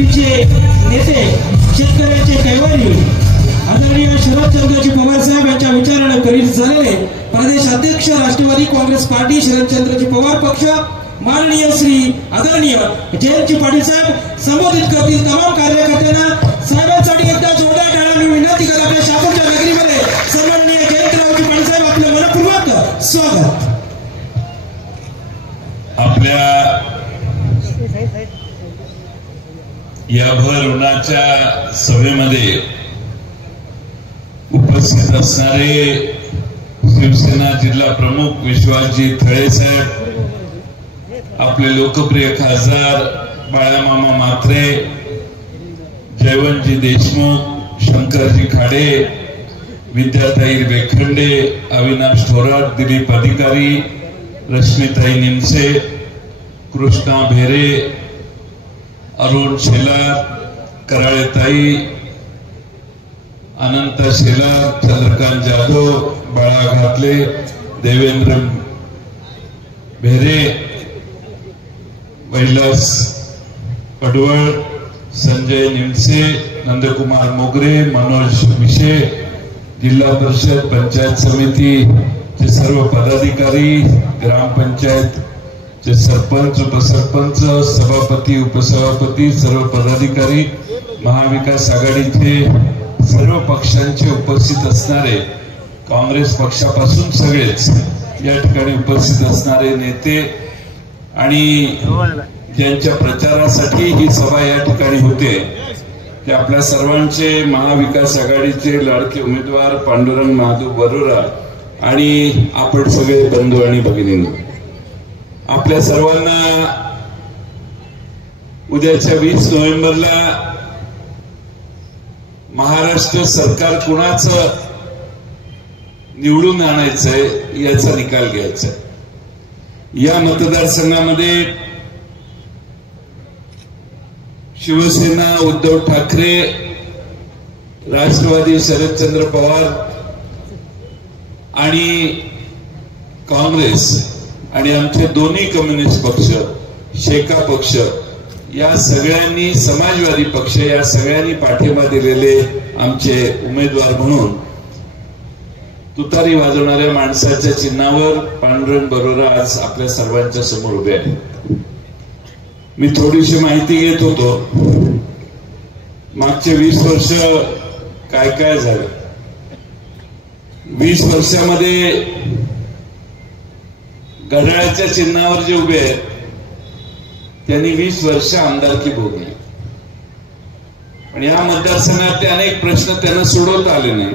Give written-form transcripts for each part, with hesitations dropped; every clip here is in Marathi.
पक्षाचे नेते शेतकऱ्यांचे कैवारी आदरणीय शरदचंद्रजी पवार साहेब यांच्या विचाराने करीत झालेले प्रदेश अध्यक्ष राष्ट्रवादी काँग्रेस पार्टी शरदचंद्रजी पवार पक्ष माननीय श्री आदरणीय जयंतजी पाटील साहेब संबोधित करतील तमाम कार्यकर्त्यांना साहेबांसाठी एकदा जोरदार टाळ्या मी विनंती करत आपल्या शहापूरच्या नगरीमध्ये सन्माननीय जयंतरावजी पाटील साहेब आपलं मनपूर्वक स्वागत. आपल्या या भर उन्हाच्या सभेमध्ये उपस्थित असणारे शिवसेना जिल्हा प्रमुख विश्वासजी थळे साहेब, आपले लोकप्रिय खासदार बाळामामा म्हात्रे, जयवंतजी देशमुख, शंकरजी खाडे, विद्याताई वेखंडे, अविनाश थोरात, दिलीप अधिकारी, रश्मीताई निमसे, कृष्णा भेरे, अरुण शेलार, कराळेताई, अनंत शेलार, चंद्रकांत जाधव, बाळा घातले, देवेंद्र भेरे, कैलास पडवळ, संजय निमसे, नंदकुमार मोगरे, मनोज विशे, जिल्हा परिषद पंचायत समितीचे सर्व पदाधिकारी, ग्रामपंचायतचे सरपंच, उपसरपंच, सभापती, उपसभापती, सर्व पदाधिकारी, महाविकास आघाडीचे सर्व पक्षांचे उपस्थित असणारे, काँग्रेस पक्षापासून सगळेच या ठिकाणी उपस्थित असणारे नेते आणि ज्यांच्या प्रचारासाठी ही सभा या ठिकाणी होते ते आपल्या सर्वांचे महाविकास आघाडीचे लाडके उमेदवार पांडुरंग महादेव बरोरा आणि आपण सगळे बंधू आणि भगिनींनो, आपल्या सर्वांना उद्याच्या 20 नोव्हेंबरला महाराष्ट्र सरकार कुणाचं निवडून आणायचंय याचा निकाल घ्यायचा. या मतदारसंघामध्ये शिवसेना उद्धव ठाकरे, राष्ट्रवादी शरदचंद्र पवार आणि काँग्रेस आणि आमचे दोन्ही कम्युनिस्ट पक्ष, शेका पक्ष, या सगळ्यांनी, समाजवादी पक्ष, या सगळ्यांनी पाठिंबा दिलेले आमचे उमेदवार म्हणून तुतारी वाजवणाऱ्या माणसाच्या चिन्हावर पांडुरंग बरोरा आज आपल्या सर्वांच्या समोर उभे आहेत. मी थोडीशी माहिती घेत होतो. मागचे 20 वर्ष काय काय झालं. 20 वर्षामध्ये घड्याळाच्या चिन्हावर जे उभे आहेत त्यांनी 20 वर्ष आमदारकी भोगली. पण या मतदारसंघातले अनेक प्रश्न त्यांना सोडवता आले नाही.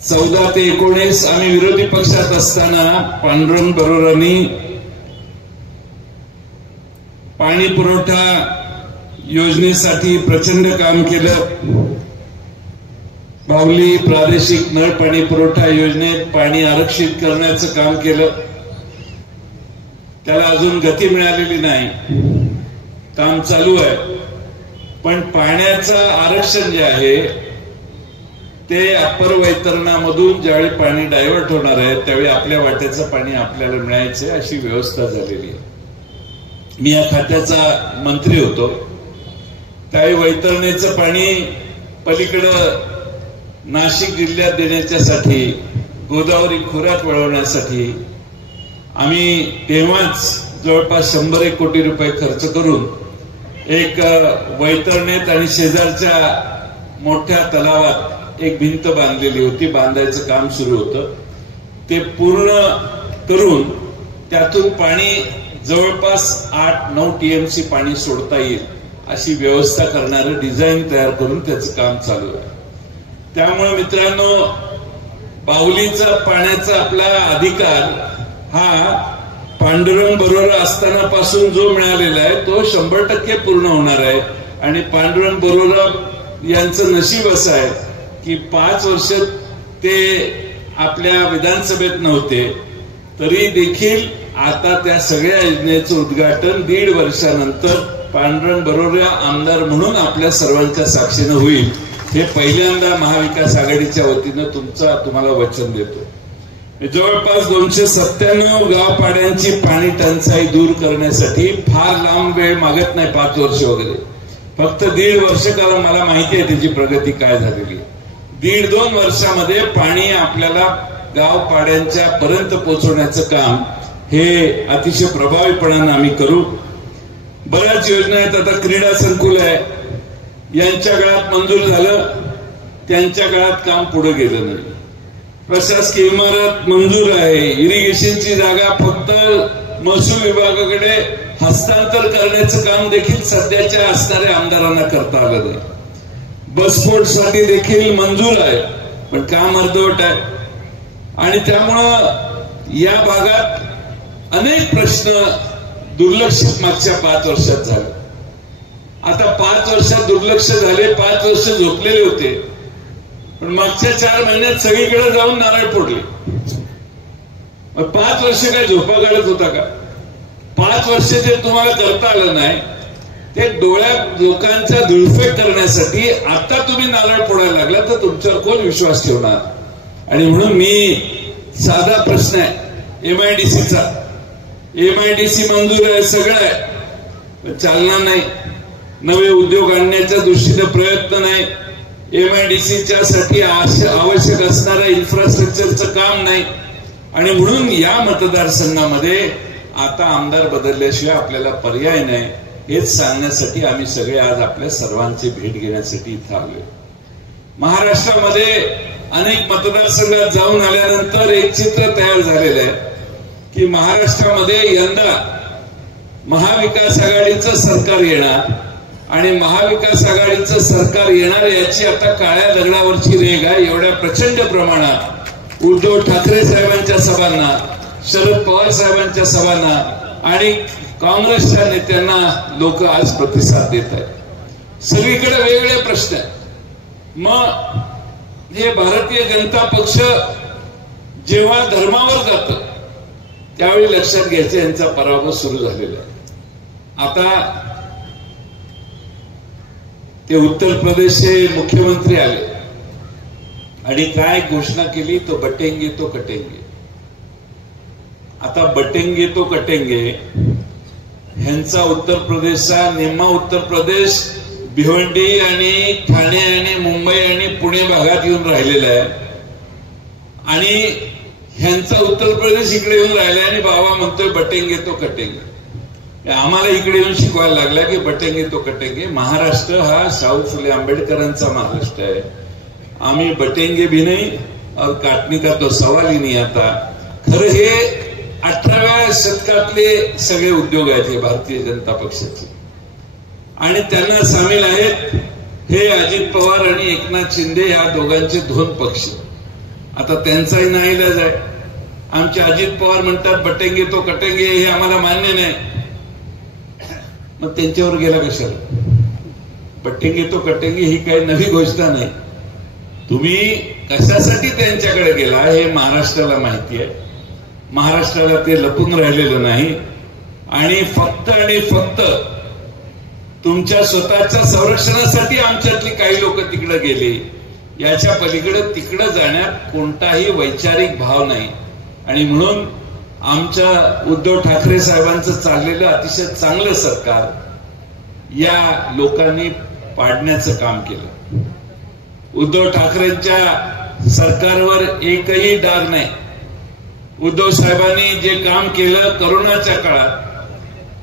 14 ते 19 आम्ही विरोधी पक्षात असताना पांडुरंग बरोरांनी पाणी पुरवठा योजनेसाठी प्रचंड काम केलं. बावली प्रादेशिक नळ पाणी पुरवठा योजनेत पाणी आरक्षित करण्याचं काम केलं. त्याला अजून गती मिळालेली नाही, काम चालू आहे. पण पाण्याचं आरक्षण जे आहे ते अप्पर वैतरणामधून ज्यावेळी पाणी डायव्हर्ट होणार आहे त्यावेळी आपल्या वाट्याचं पाणी आपल्याला मिळायचं अशी व्यवस्था झालेली आहे. मी या खात्याचा मंत्री होतो त्यावेळी वैतरणेचं पाणी पलीकडं नाशिक जिल्ह्यात देण्याच्यासाठी, गोदावरी खोऱ्यात वळवण्यासाठी आम्ही तेव्हाच जवळपास 100 कोटी रुपये खर्च करून एक वैतरणेत आणि शेजारच्या मोठ्या तलावात एक भिंत बांधलेली होती. बांधायचं काम सुरू होतं. ते पूर्ण करून त्यातून पाणी जवळपास 8-9 TMC पाणी सोडता येईल अशी व्यवस्था करणारं डिझाईन तयार करून त्याचं काम चालू आहे. त्यामुळे मित्रांनो, बाहुलीचा पाण्याचा आपला अधिकार हा पांडुरंग बरोरा असताना पासून जो मिळालेला आहे तो 100% पूर्ण होणार आहे. आणि पांडुरंग बरोरा यांचं नशीब असं आहे की 5 वर्ष ते आपल्या विधानसभेत नव्हते तरी देखील आता त्या सगळ्या योजनेचं उद्घाटन 1.5 वर्षानंतर पांडुरंग बरोरा आमदार म्हणून आपल्या सर्वांच्या साक्षीनं होईल. हे पहिल्यांदा महाविकास आघाडीच्या वतीनं तुम्हाला वचन देतो. जवळपास 297 गावपाड्यांची पाणी टंचाई दूर करण्यासाठी फार लांब वेळ मागत नाही, 5 वर्ष वगैरे, फक्त 1.5 वर्ष, कारण मला माहिती आहे त्याची प्रगती काय झालेली. 1.5-2 वर्षामध्ये पाणी आपल्याला गावपाड्यांच्या पर्यंत पोहोचवण्याचं काम हे अतिशय प्रभावीपणाने आम्ही करू. बऱ्याच योजना आहेत. आता क्रीडा संकुल आहे, यांच्या काळात मंजूर झालं, त्यांच्या काळात काम पुढे गेलं नाही. प्रशासकीय इमारत मंजूर आहे, इरिगेशनची जागा फक्त महसूल विभागाकडे हस्तांतर करण्याचं काम देखील सध्याच्या असणाऱ्या आमदारांना करता आलं नाही. बसपोर्टसाठी देखील मंजूर आहे, पण काम अर्धवट आहे. आणि त्यामुळं या भागात अनेक प्रश्न दुर्लक्षित मागच्या 5 वर्षात झाले. आता 5 वर्षात दुर्लक्ष झाले, 5 वर्ष झोपलेले होते, पण मागच्या 4 महिन्यात सगळीकडे जाऊन नारळ फोडले. 5 वर्ष काय झोपा काढत होता का? 5 वर्ष जे तुम्हाला करता आलं नाही ते डोळ्यात लोकांचा धुळफेक करण्यासाठी आता तुम्ही नारळ फोडायला लागला तर तुमच्यावर कोण विश्वास ठेवणार? आणि म्हणून मी साधा प्रश्न आहे MIDCचा, MIDC मंजूर आहे, सगळं आहे, पण चालणार नाही. नवे उद्योग आणण्याच्या दृष्टीने प्रयत्न नाही. MIDCच्या साठी आवश्यक असणाऱ्या इन्फ्रास्ट्रक्चरचं काम नाही. आणि म्हणून या मतदारसंघामध्ये आता आमदार बदलल्याशिवाय आपल्याला पर्याय नाही, हेच सांगण्यासाठी आम्ही सगळे आज आपल्या सर्वांची भेट घेण्यासाठी इथं आलोय. महाराष्ट्रामध्ये अनेक मतदारसंघात जाऊन आल्यानंतर एक चित्र तयार झालेलं आहे की महाराष्ट्रामध्ये यंदा महाविकास आघाडीचं सरकार येणार आणि महाविकास आघाडीचं सरकार येणार याची आता काळ्या दगडावरची रेघ आहे. एवढ्या प्रचंड प्रमाणात उद्धव ठाकरे साहेबांच्या सभांना, शरद पवार साहेबांच्या सभांना आणि काँग्रेसच्या नेत्यांना लोक आज प्रतिसाद देत आहेत. सगळीकडे वेगवेगळे प्रश्न आहेत. मग हे भारतीय जनता पक्ष जेव्हा धर्मावर जातं त्यावेळी लक्षात घ्यायचं यांचा पराभव सुरू झालेला आहे. आता ते उत्तर प्रदेशचे मुख्यमंत्री आले आणि काय घोषणा केली, तो बटेंगे तो कटेंगे. आता बटेंगे तो कटेंगे ह्यांचा उत्तर प्रदेशचा निम्मा उत्तर प्रदेश भिवंडी आणि ठाणे आणि मुंबई आणि पुणे भागात येऊन राहिलेला आहे आणि ह्यांचा उत्तर प्रदेश इकडे येऊन राहिला आणि बाबा म्हणतोय बटेंगे तो कटेंगे. आम्हाला इकडे येऊन शिकवायला लागला की बटेंगे तो कटेंगे. महाराष्ट्र हा शाहू फुले आंबेडकरांचा महाराष्ट्र आहे. आम्ही बटेंगे भी नाही और काटने का तो सवाल ही नाही. आता खरं हे 18व्या शतकातले सगळे उद्योग आहेत हे भारतीय जनता पक्षाचे आणि त्यांना सामील आहेत हे अजित पवार आणि एकनाथ शिंदे या दोघांचे 2 पक्ष. आता त्यांचाही नाईलाज आहे. आमचे अजित पवार म्हणतात बटेंगे तो कटेंगे, हे आम्हाला मान्य नाही. मग त्यांच्यावर गेला कशाला? बटेंगे तो कटेंगे ही काही नवी घोषणा नाही. तुम्ही कशासाठी त्यांच्याकडे गेला हे महाराष्ट्राला माहिती आहे. महाराष्ट्राला ते लपून राहिलेलं नाही आणि फक्त तुमच्या स्वतःच्या संरक्षणासाठी आमच्यातली काही लोक तिकडे गेले. याच्या पलीकडे तिकडे जाण्यात कोणताही वैचारिक भाव नाही. आणि म्हणून आमच्या उद्धव ठाकरे साहेबांचं चाललेलं अतिशय चांगलं सरकार या लोकांनी पाडण्याचं काम केलं. उद्धव ठाकरेंच्या सरकारवर एकही डाग नाही. उद्धव साहेबांनी जे काम केलं करोनाच्या काळात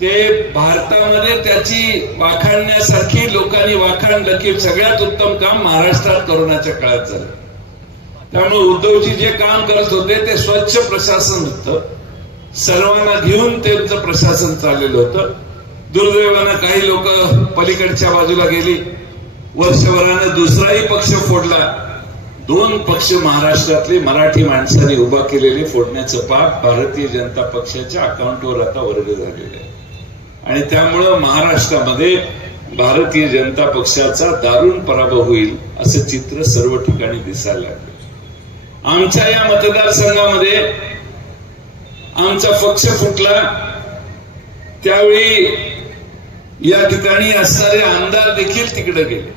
ते भारतामध्ये त्याची वाखाणण्यासारखी लोकांनी वाखाणलं की सगळ्यात उत्तम काम महाराष्ट्रात करोनाच्या काळात झालं. त्यामुळे उद्धवजी जे काम करत होते ते स्वच्छ प्रशासन होतं. सर्वांना घेऊन त्यांचं प्रशासन चाललेलं होतं. दुर्दैवानं काही लोक पलीकडच्या बाजूला गेली. वर्षभरानं दुसराही पक्ष फोडला. 2 पक्ष महाराष्ट्रातले मराठी माणसांनी उभा केलेले फोडण्याचं पाप भारतीय जनता पक्षाच्या अकाउंटवर आता वर्ग झालेले आहे आणि त्यामुळं महाराष्ट्रामध्ये भारतीय जनता पक्षाचा दारुण पराभव होईल असं चित्र सर्व ठिकाणी दिसायला लागलं. आमच्या या मतदारसंघामध्ये आमचा पक्ष फुटला त्यावेळी या ठिकाणी असणारे आमदार देखील तिकडे गेले.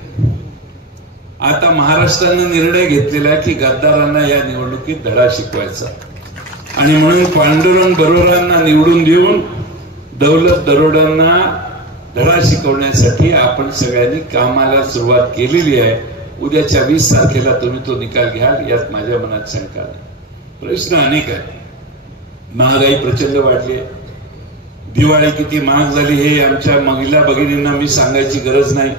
आता महाराष्ट्रानं निर्णय घेतलेला की गद्दारांना या निवडणुकीत धडा शिकवायचा. आणि म्हणून पांडुरंग बरोबरांना निवडून देऊन दौलत दरोड्यांना धडा शिकवण्यासाठी आपण सगळ्यांनी कामाला सुरुवात केलेली आहे. उद्याच्या 20 तारखेला तुम्ही तो निकाल घ्याल यात माझ्या मनात शंका नाही. प्रश्न अनेक आहे. महागाई प्रचंड वाढली आहे. दिवाळी किती महाग झाली हे आमच्या महिला भगिनींना मी सांगायची गरज नाही.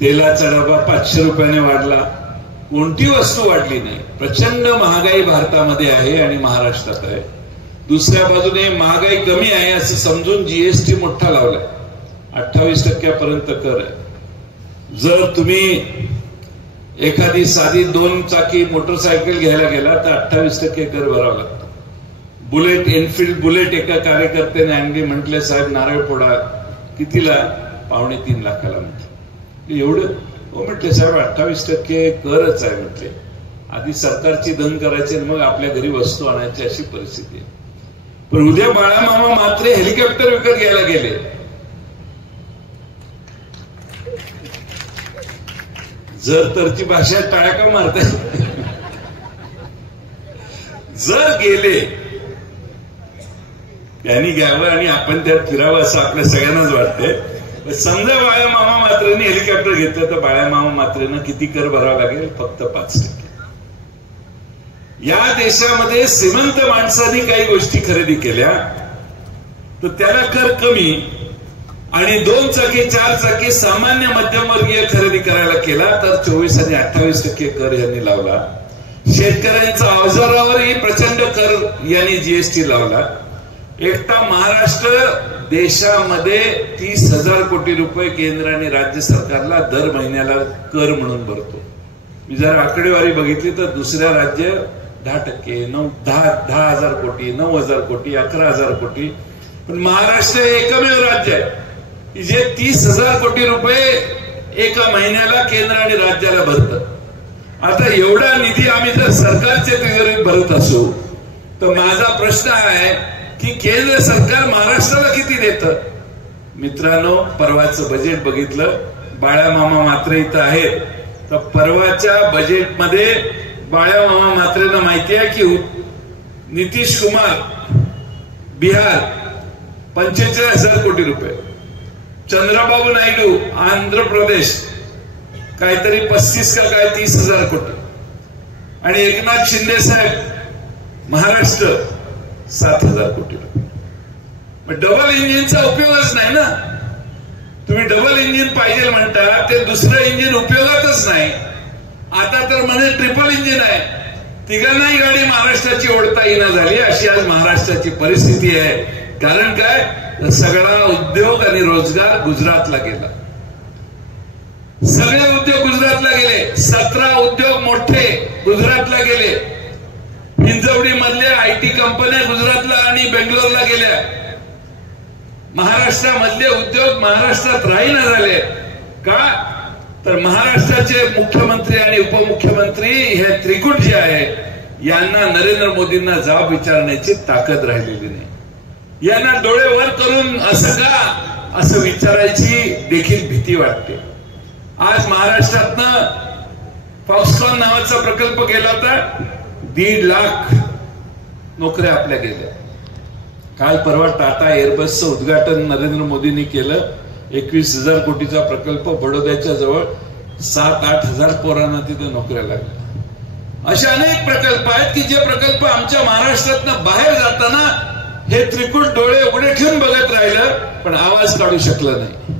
तेलाचा डबा 500 रुपयाने वाढला. कोणती वस्तू वाढली नाही. प्रचंड महागाई भारतामध्ये आहे आणि महाराष्ट्रात आहे. दुसऱ्या बाजूने महागाई कमी आहे असं समजून जीएसटी मोठा लावलाय. 28% कर आहे. जर तुम्ही एखादी साधी 2 चाकी मोटरसायकल घ्यायला गेला तर 28% कर भरावा लागतो. बुलेट एनफिल्ड बुलेट एका कार्यकर्त्याने आणली. म्हटले साहेब नारळ फोडा. कितीला? 2.25 लाखाला. म्हटलं एवढं? हो म्हटले साहेब 28% करच आहे. म्हटले आधी सरकारची धन करायची मग आपल्या घरी वस्तू आणायची अशी परिस्थिती आहे. पण उद्या बाळामामा मात्रे हेलिकॉप्टर विकत घ्यायला गेले. जर तरची भाषा टाळ्या का मारतात. जर गेले त्यांनी घ्यावं आणि आपण त्यात फिरावं असं आपल्या सगळ्यांनाच वाटतंय. समजा बाळामामा मात्रेने हेलिकॉप्टर घेतलं तर बाळामामा मात्रेनं किती कर भरावा लागेल? फक्त 5%. या देशामध्ये श्रीमंत माणसांनी काही गोष्टी खरेदी केल्या तर त्याला कर कमी आणि 2 चाकी 4 चाकी सामान्य मध्यमवर्गीय खरेदी करायला केला तर 24 आणि 28% कर यांनी लावला. शेतकऱ्यांचा अवजारावरही प्रचंड कर यांनी जीएसटी लावला. एकटा महाराष्ट्र देशामध्ये 30,000 कोटी रुपये केंद्र आणि राज्य सरकारला दर महिन्याला कर म्हणून भरतो. मी जर आकडेवारी बघितली तर दुसऱ्या राज्य 10%, 10,000 कोटी, 9,000 कोटी, 11,000 कोटी. पण महाराष्ट्र हे एकमेव राज्य आहे की जे 30,000 कोटी रुपये एका महिन्याला केंद्र आणि राज्याला भरतं. आता एवढा निधी आम्ही जर सरकारच्या तिजोरीत भरत असू तर माझा प्रश्न आहे की केंद्र सरकार महाराष्ट्राला किती देतं? मित्रांनो, परवाचं बजेट बघितलं. बाळामामा मात्रे इथं आहेत तर परवाच्या बजेटमध्ये बाळामामा मात्रेंना माहिती आहे की नितीश कुमार बिहार 45,000 कोटी रुपये, चंद्रबाबू नायडू आंध्र प्रदेश काहीतरी 35 का काय 30,000 कोटी आणि एकनाथ शिंदे साहेब महाराष्ट्र 7,000 कोटी रुपये. डबल इंजिनचा उपयोगच नाही ना. तुम्ही डबल इंजिन पाहिजे म्हणता ते दुसरं इंजिन उपयोगातच नाही. आता तर म्हणे ट्रिपल इंजिन आहे. तिघांनाही गाडी महाराष्ट्राची ओढता येईना झाली अशी आज महाराष्ट्राची परिस्थिती आहे. कारण काय? सगळा उद्योग आणि रोजगार गुजरातला गेला. सगळे उद्योग गुजरातला गेले. 17 उद्योग मोठे गुजरातला गेले. हिंजवडी मधल्या IT कंपन्या गुजरातला आणि बेंगलोरला गेल्या. महाराष्ट्रामधले उद्योग महाराष्ट्रात राहीना झाले. का? तर महाराष्ट्राचे मुख्यमंत्री आणि उपमुख्यमंत्री हे त्रिकूट जे आहे यांना नरेंद्र मोदींना जाब विचारण्याची ताकद राहिलेली नाही. यांना डोळे वर करून असं का असं विचारायची देखील भीती वाटते. आज महाराष्ट्रातनं फॉक्सकॉन नावाचा प्रकल्प केला होता. 1.5 लाख नोकऱ्या आपल्या गेल्या. काल परवा टाटा एअरबसचं उद्घाटन नरेंद्र मोदींनी केलं. 21,000 कोटीचा प्रकल्प. बडोद्याच्या जवळ 7-8 हजार पोरांना तिथे नोकऱ्या लागल्या. असे अनेक प्रकल्प आहेत की जे प्रकल्प आमच्या महाराष्ट्रातनं बाहेर जाताना हे त्रिकूट डोळे उघडे ठेवून बघत राहिलं पण आवाज काढू शकलं नाही.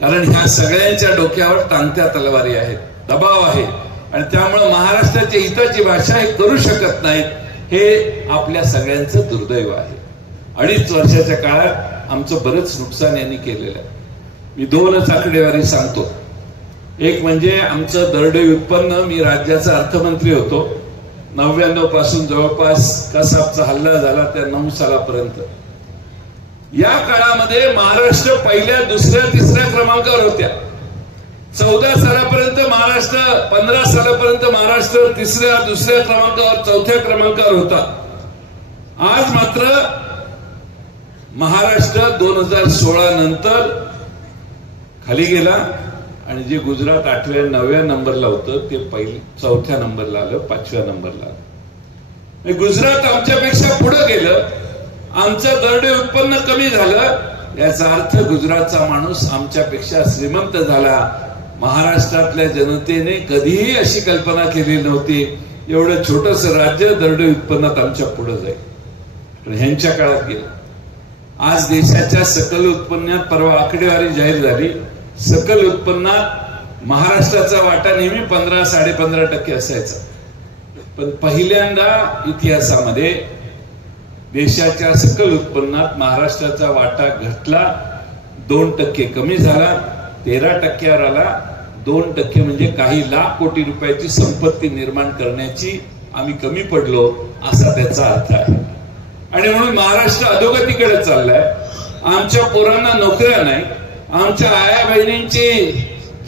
कारण ह्या सगळ्यांच्या डोक्यावर टांगत्या तलवारी आहेत, दबाव आहे आणि त्यामुळे महाराष्ट्राच्या हिताची भाषा हे करू शकत नाहीत. हे आपल्या सगळ्यांचं दुर्दैव आहे. 2.5 वर्षाच्या काळात आमचं बरंच नुकसान यांनी केलेलं आहे. मी 2च आकडेवारी सांगतो. एक म्हणजे आमचं दरडोई उत्पन्न. मी राज्याचा अर्थमंत्री होतो. 99 पासून जवळपास कसाबचा हल्ला झाला त्या 9 सालापर्यंत. या काळामध्ये महाराष्ट्र पहिल्या, दुसऱ्या, तिसऱ्या क्रमांकावर होत्या. 14 सालापर्यंत महाराष्ट्र, 15 सालापर्यंत महाराष्ट्र तिसऱ्या, दुसऱ्या क्रमांकावर, 4थ्या क्रमांकावर होता. आज मात्र महाराष्ट्र 2016 नंतर खाली गेला आणि जे गुजरात 8व्या 9व्या नंबरला होतं ते 4थ्या नंबरला आलं, 5व्या नंबरला आलं. गुजरात आमच्यापेक्षा पुढे गेलं, आमचं दरडोई उत्पन्न कमी झालं, याचा अर्थ गुजरातचा माणूस आमच्यापेक्षा श्रीमंत झाला. महाराष्ट्रातल्या जनतेने कधीही अशी कल्पना केली नव्हती एवढं छोटस राज्य दरडोई उत्पन्नात आमच्या पुढे जाईल. पण ह्यांच्या काळात गेलं. आज देशाच्या सकल उत्पन्नात परवा आकडेवारी जाहीर झाली. सकल उत्पन्नात महाराष्ट्राचा वाटा नेहमी 15-15.5% असायचा. पण पहिल्यांदा इतिहासामध्ये देशाच्या सकल उत्पन्नात महाराष्ट्राचा वाटा घटला, 2% कमी झाला, 13%वर आला. 2% म्हणजे काही लाख कोटी रुपयाची संपत्ती निर्माण करण्याची आम्ही कमी पडलो असा त्याचा अर्थ आहे. आणि म्हणून महाराष्ट्र अधोगतीकडे चाललाय. आमच्या पोरांना नोकऱ्या नाही. आमच्या आया बहिणींची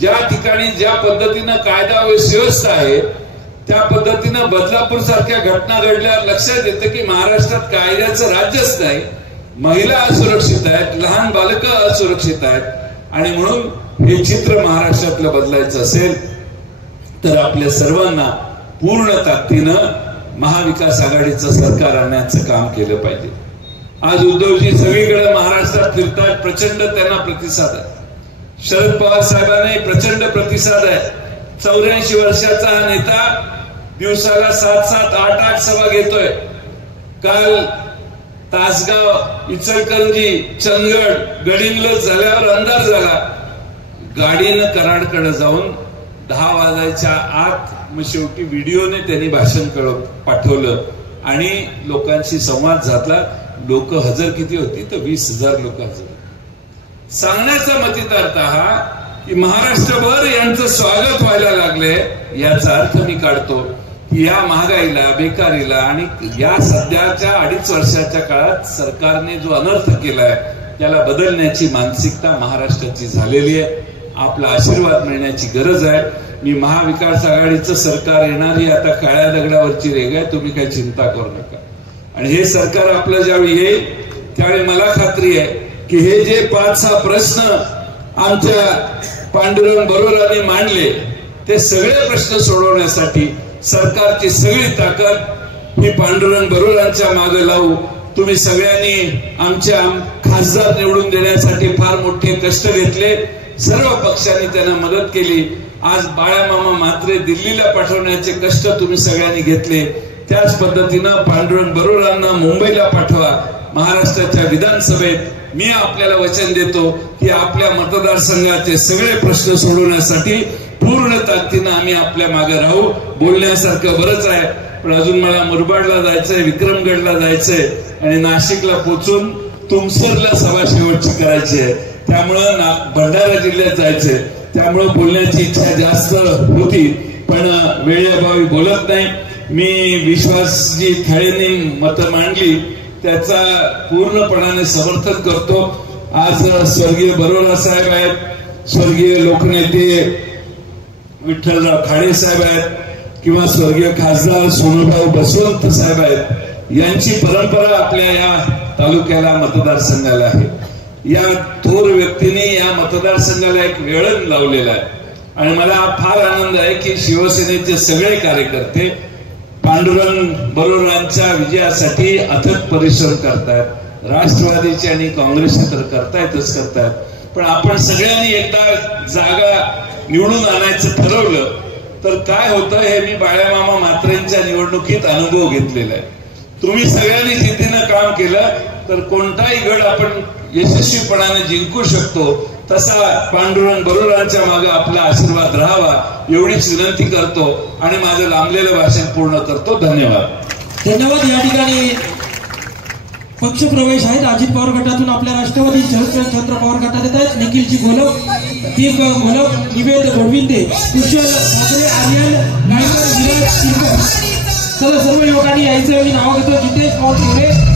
ज्या ठिकाणी ज्या पद्धतीनं कायदा व सुव्यवस्था आहे त्या पद्धतीनं बदलापूर सारख्या घटना घडल्यावर लक्षात येतं की महाराष्ट्रात कायद्याचं राज्यच नाही. महिला असुरक्षित आहेत, लहान बालकं असुरक्षित आहेत. आणि म्हणून हे चित्र महाराष्ट्रातलं बदलायचं असेल तर आपल्या सर्वांना पूर्ण ताकदीनं महाविकास आघाडीचं सरकार आणण्याचं काम केलं पाहिजे. आज उद्धवजी सगळीकडे महाराष्ट्रात फिरतात, प्रचंड त्यांना प्रतिसाद आहे. शरद पवार साहेबांना प्रचंड प्रतिसाद आहे. 84 वर्षाचा हा नेता दिवसाला 7-7, 8-8 सभा घेतोय. काल तासगाव, इचलकरंजी, चंदगड, गडिंग्लज झाल्यावर अंधार झाला. गाडीनं कराडकडे जाऊन 10 वाजायच्या आत मग शेवटी व्हिडिओने त्यांनी भाषण पाठवलं आणि लोकांशी संवाद साधला. लोक हजर किती होती तर 20,000 लोक हजर. सांगण्याचा मतितार्थ हा की महाराष्ट्रभर यांचं स्वागत व्हायला लागले. याचा अर्थ मी काढतो की या महागाईला, बेकारीला आणि या सध्याच्या 2.5 वर्षाच्या काळात सरकारने जो अनर्थ केलाय त्याला बदलण्याची मानसिकता महाराष्ट्राची झालेली आहे. आपला आशीर्वाद मिळण्याची गरज आहे. मी महाविकास आघाडीचं सरकार येणारी आता काळ्या दगडावरची रेघ आहे, तुम्ही काही चिंता करू नका. आणि हे सरकार आपलं ज्यावेळी येईल त्यावेळी मला खात्री आहे की हे जे 5-6 प्रश्न आमच्या पांडुरंग बरोबरांनी मांडले ते सगळे प्रश्न सोडवण्यासाठी सरकारची सगळी ताकद ही पांडुरंग बरोबरांच्या मागे लावू. तुम्ही सगळ्यांनी आमच्या खासदार निवडून देण्यासाठी फार मोठे कष्ट घेतले. सर्व पक्षांनी त्यांना मदत केली. आज बाळामामा म्हात्रे दिल्लीला पाठवण्याचे कष्ट तुम्ही सगळ्यांनी घेतले. त्याच पद्धतीनं पांडुरंग बरोबरांना मुंबईला पाठवा. महाराष्ट्राच्या विधानसभेत मी आपल्याला वचन देतो की आपल्या मतदारसंघाचे सगळे प्रश्न सोडवण्यासाठी पूर्ण ताकदीनं आम्ही आपल्या मागे राहू. बोलण्यासारखं बरंच आहे, पण अजून मला मुरबाडला जायचंय, विक्रमगडला जायचंय आणि नाशिकला पोचून तुमसरला सभा शेवटची करायची आहे. त्यामुळं भंडारा जिल्ह्यात जायचंय. त्यामुळं बोलण्याची इच्छा जास्त होती पण वेळेअभावी बोलत नाही. मी विश्वासजी थाळेंनी मतं मांडली त्याचा पूर्णपणाने समर्थन करतो. आज स्वर्गीय बरोरा साहेब आहेत, स्वर्गीय लोकनेते विठ्ठलराव खाडे साहेब आहेत किंवा स्वर्गीय खासदार सोनूभाऊ बसवंत साहेब आहेत. यांची परंपरा आपल्या या तालुक्याला, मतदारसंघाला आहे. या थोर व्यक्तीने या मतदारसंघाला एक वेळण लावलेला आहे आणि मला फार आनंद आहे की शिवसेनेचे सगळे कार्यकर्ते पांडुरंग बरोबरांच्या विजयासाठी अथक परिश्रम करतायत. राष्ट्रवादीचे आणि काँग्रेसचे तर करतायत. पण आपण सगळ्यांनी एकदा जागा निवडून आणायचं ठरवलं तर काय होतं हे मी बाळामामा म्हात्रेंच्या निवडणुकीत अनुभव घेतलेला आहे. तुम्ही सगळ्यांनी जिद्दीनं काम केलं तर कोणताही गड आपण यशस्वीपणाने जिंकू शकतो. तसा पांडुरंग बरोबरांच्या मागे आपला आशीर्वाद राहावा एवढीच विनंती करतो आणि माझं लांबलेलं भाषण पूर्ण करतो. धन्यवाद. या ठिकाणी पक्षप्रवेश आहेत. अजित पवार गटातून आपल्या राष्ट्रवादी शरदचंद्र पवार गटात येत आहेत. निखिलजी गोलप, दीप गोलप, निवेद गोडविंदे, कुशल ठाकरे, आर्यन गायकर, विराज सिंग. चला सर्व युवकांनी यायचं. मी नाव घेतो जितेश पवार.